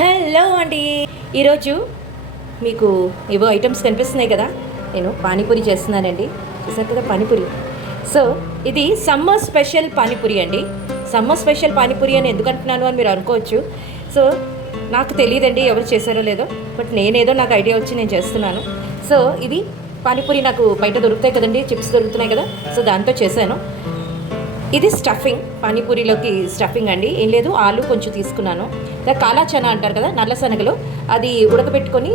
Hello అండి. ఈరోజు మీకు ఏవో ఐటమ్స్ కనిపిస్తున్నాయి కదా. నేను పానీపూరి చేస్తున్నానండి. చూసారు కదా పానీపూరి. సో ఇది సమ్మర్ స్పెషల్ పానీపూరి అండి. సమ్మర్ స్పెషల్ పానీపూరి అని ఎందుకు అంటున్నాను అని మీరు అనుకోవచ్చు. సో నాకు తెలియదండి ఎవరు చేశారో లేదో. బట్ నేనేదో నాకు ఐడియా వచ్చి నేను చేస్తున్నాను. సో ఇది పానీపూరి నాకు బయట దొరుకుతాయి కదండి. చిప్స్ దొరుకుతున్నాయి కదా. సో దాంతో చేశాను. ఇది స్టఫింగ్ పానీపూరిలోకి స్టఫింగ్ అండి. ఏం లేదు ఆలు కొంచెం తీసుకున్నాను. కాలా చనా అంటారు కదా నల్ల శనగలు అది ఉడకబెట్టుకొని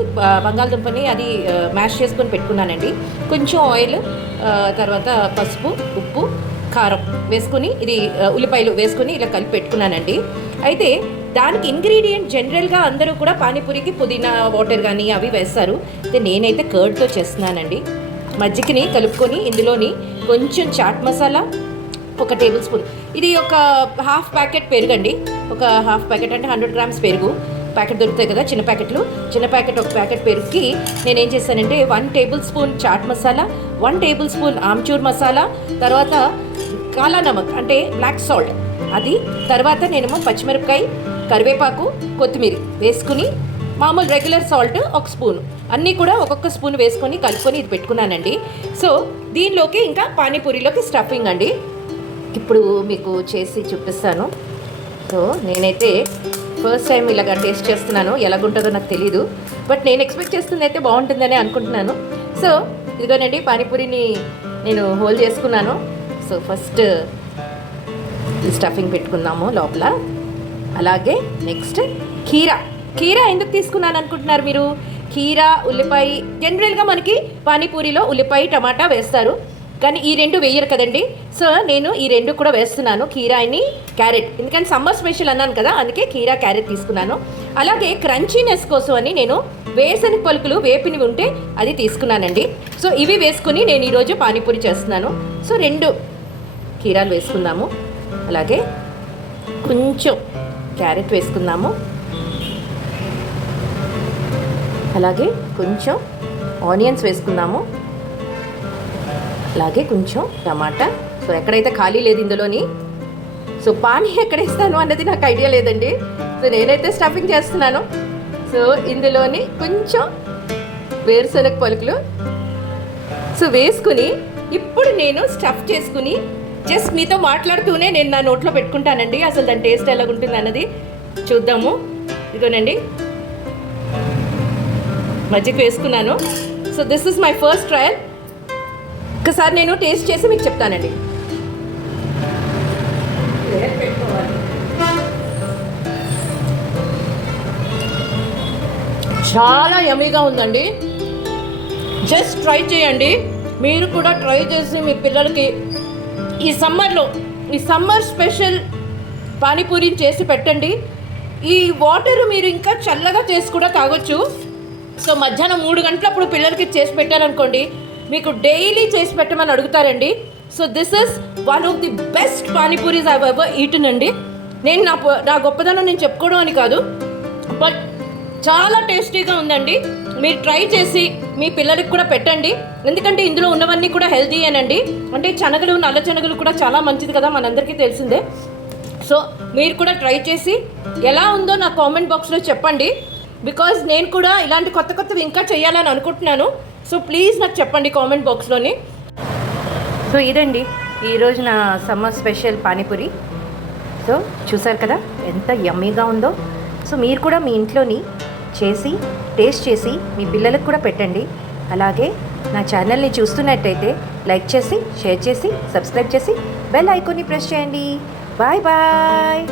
బంగాళదుంపని అది మ్యాష్ చేసుకొని పెట్టుకున్నానండి. కొంచెం ఆయిల్ తర్వాత పసుపు ఉప్పు కారం వేసుకొని ఇది ఉల్లిపాయలు వేసుకొని ఇలా కలిపి పెట్టుకున్నానండి. అయితే దానికి ఇంగ్రీడియంట్ జనరల్గా అందరూ కూడా పానీపూరికి పుదీనా వాటర్ కానీ అవి వేస్తారు. అయితే నేనైతే కర్డ్తో చేస్తున్నానండి. మజ్జిగని కలుపుకొని ఇందులోని కొంచెం చాట్ మసాలా ఒక టేబుల్ స్పూన్. ఇది ఒక హాఫ్ ప్యాకెట్ పెరుగు అండి ఒక హాఫ్ ప్యాకెట్ అంటే హండ్రెడ్ గ్రామ్స్ పెరుగు. ప్యాకెట్ దొరుకుతాయి కదా చిన్న ప్యాకెట్లు. చిన్న ప్యాకెట్ ఒక ప్యాకెట్ పెరుగుకి నేనేం చేశానంటే one tablespoon chaat masala one tablespoon amchur masala తర్వాత కాలా నమక్ అంటే బ్లాక్ సాల్ట్ అది తర్వాత నేనేమో పచ్చిమిరపకాయ కరివేపాకు కొత్తిమీర వేసుకుని మామూలు రెగ్యులర్ సాల్ట్ ఒక స్పూన్. అన్నీ కూడా ఒక్కొక్క స్పూన్ వేసుకొని కలుపుకొని ఇది పెట్టుకున్నానండి. సో దీనిలోకి ఇంకా పానీపూరిలోకి స్టఫింగ్ అండి. ఇప్పుడు మీకు చేసి చూపిస్తాను. సో నేనైతే ఫస్ట్ టైం ఇలాగ టేస్ట్ చేస్తున్నాను. ఎలాగుంటుందో నాకు తెలీదు. బట్ నేను ఎక్స్పెక్ట్ చేస్తుంది అయితే బాగుంటుందని అనుకుంటున్నాను. సో ఇదిగోనండి పానీపూరిని నేను హోల్ చేసుకున్నాను. సో ఫస్ట్ స్టఫింగ్ పెట్టుకుందాము లోపల. అలాగే నెక్స్ట్ కీరా. కీరా ఎందుకు తీసుకున్నాను అనుకుంటున్నారు మీరు? కీరా ఉల్లిపాయ. జనరల్గా మనకి పానీపూరిలో ఉల్లిపాయ టమాటా వేస్తారు. కానీ ఈ రెండు వేయరు కదండి. సో నేను ఈ రెండు కూడా వేస్తున్నాను కీరాని క్యారెట్. ఎందుకంటే సమ్మర్ స్పెషల్ అన్నాను కదా అందుకే కీరా క్యారెట్ తీసుకున్నాను. అలాగే క్రంచీనెస్ కోసం అని నేను వేరుశనగ పలుకులు వేపినవి ఉంటే అది తీసుకున్నానండి. సో ఇవి వేసుకుని నేను ఈరోజు పానీపూరి చేస్తున్నాను. సో రెండు కీరాలు వేసుకుందాము. అలాగే కొంచెం క్యారెట్ వేసుకుందాము. అలాగే కొంచెం ఆనియన్స్ వేసుకుందాము. అలాగే కొంచెం టమాటా. సో ఎక్కడైతే ఖాళీ లేదు ఇందులోని సో పానీ ఎక్కడ ఇస్తాను అన్నది నాకు ఐడియా లేదండి. సో నేనైతే స్టఫింగ్ చేస్తున్నాను. సో ఇందులోని కొంచెం వేరుశనగ పలుకులు. సో వేసుకుని ఇప్పుడు నేను స్టఫ్ చేసుకుని జస్ట్ మీతో మాట్లాడుతూనే నేను నా నోట్లో పెట్టుకుంటానండి. అసలు దాని టేస్ట్ ఎలాగుంటుంది అన్నది చూద్దాము. ఇదిగోనండి. మజ్జిగ వేసుకున్నాను. So this is my first trial ఒకసారి నేను టేస్ట్ చేసి మీకు చెప్తానండి. చాలా యమీగా ఉందండి. జస్ట్ ట్రై చేయండి. మీరు కూడా ట్రై చేసి మీ పిల్లలకి ఈ సమ్మర్లో ఈ సమ్మర్ స్పెషల్ పానీపూరి చేసి పెట్టండి. ఈ వాటర్ మీరు ఇంకా చల్లగా చేసి కూడా తాగొచ్చు. సో మధ్యాహ్నం మూడు గంటలప్పుడు పిల్లలకి చేసి పెట్టారనుకోండి మీకు డైలీ చేసి పెట్టమని అడుగుతారండి. So this is one of the best panipuris I ever eaten అండి. నేను నా నా గొప్పదనం నేను చెప్పుకోవడం అని కాదు. బట్ చాలా టేస్టీగా ఉందండి. మీరు ట్రై చేసి మీ పిల్లలకి కూడా పెట్టండి. ఎందుకంటే ఇందులో ఉన్నవన్నీ కూడా హెల్తీ అనండి అంటే శనగలు నల్ల శనగలు కూడా చాలా మంచిది కదా మనందరికీ తెలిసిందే. సో మీరు కూడా ట్రై చేసి ఎలా ఉందో నా కామెంట్ బాక్స్లో చెప్పండి. బికాజ్ నేను కూడా ఇలాంటి కొత్త కొత్తవి ఇంకా చేయాలని అనుకుంటున్నాను. సో ప్లీజ్ నాకు చెప్పండి కామెంట్ బాక్స్లోని. సో ఇదండి ఈరోజు నా సమ్మర్ స్పెషల్ పానీపూరి. సో చూసారు కదా ఎంత యమ్మీగా ఉందో. సో మీరు కూడా మీ ఇంట్లోని చేసి టేస్ట్ చేసి మీ పిల్లలకు కూడా పెట్టండి. అలాగే నా ఛానల్ని చూస్తున్నట్టయితే లైక్ చేసి షేర్ చేసి సబ్స్క్రైబ్ చేసి బెల్ ఐకోన్ని ప్రెస్ చేయండి. Bye bye.